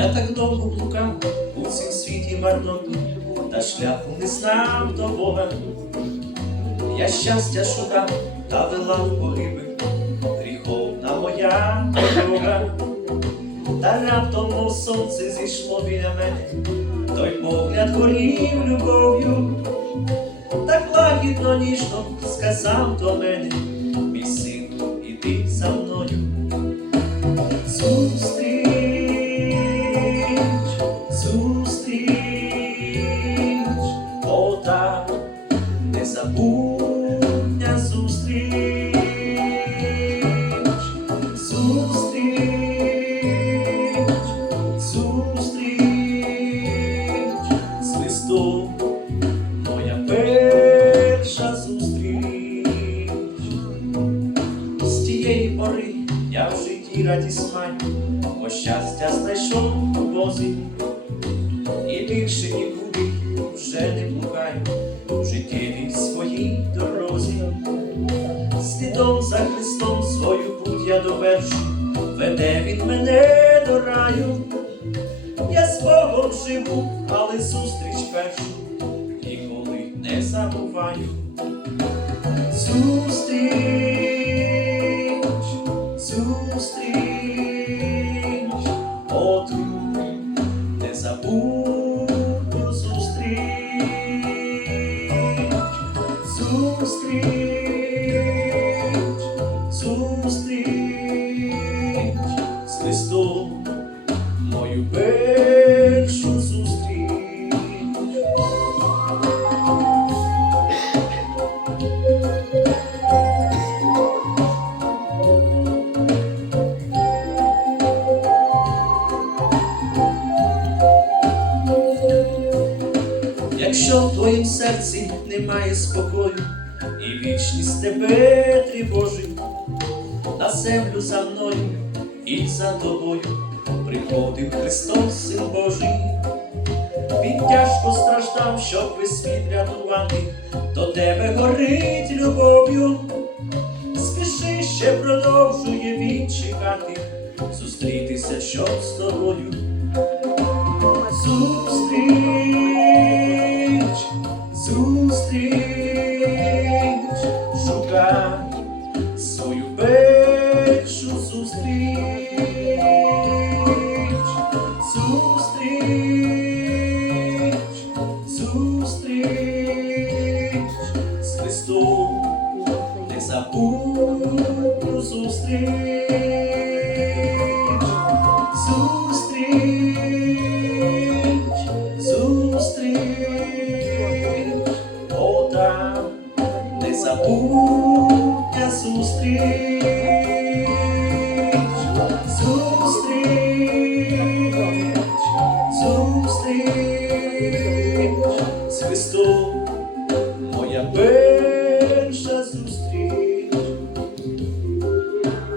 Я так довго блукав у цім світі марноти, та шляху не знав до Бога. Я щастя шукав та вела в погибель, гріховна моя дорога. Та раптом сонце зійшло біля мене, той погляд горів любов'ю, так лагідно ніжно сказав до мене, мій сину, іди за мною. Незабутня зустріч, зустріч, зустріч, з Христом, моя перша зустріч. З тієї пори я в житті радість маю, бо щастя знайшов у Бозі, і більше нікуди він мене до раю. Я з Богом живу, але зустріч першу ніколи не забуваю. Зустріч, зустріч, оту незабутню зустріч, зустріч, зустріч мою першу зустріч. Якщо в твоїм серці немає спокою, і вічність тебе тривожить, на землю за мною і за тобою приходив Христос, Син Божий. Він тяжко страждав, щоб весь світ рятувати, до тебе горить любов'ю. Спіши ще продовжує він чекати, зустрітися, щоб з тобою. Зустріч, незабутню зустріч, зустріч, зустріч, о там незабутня зустріч, зустріч, зустріч. З Христом,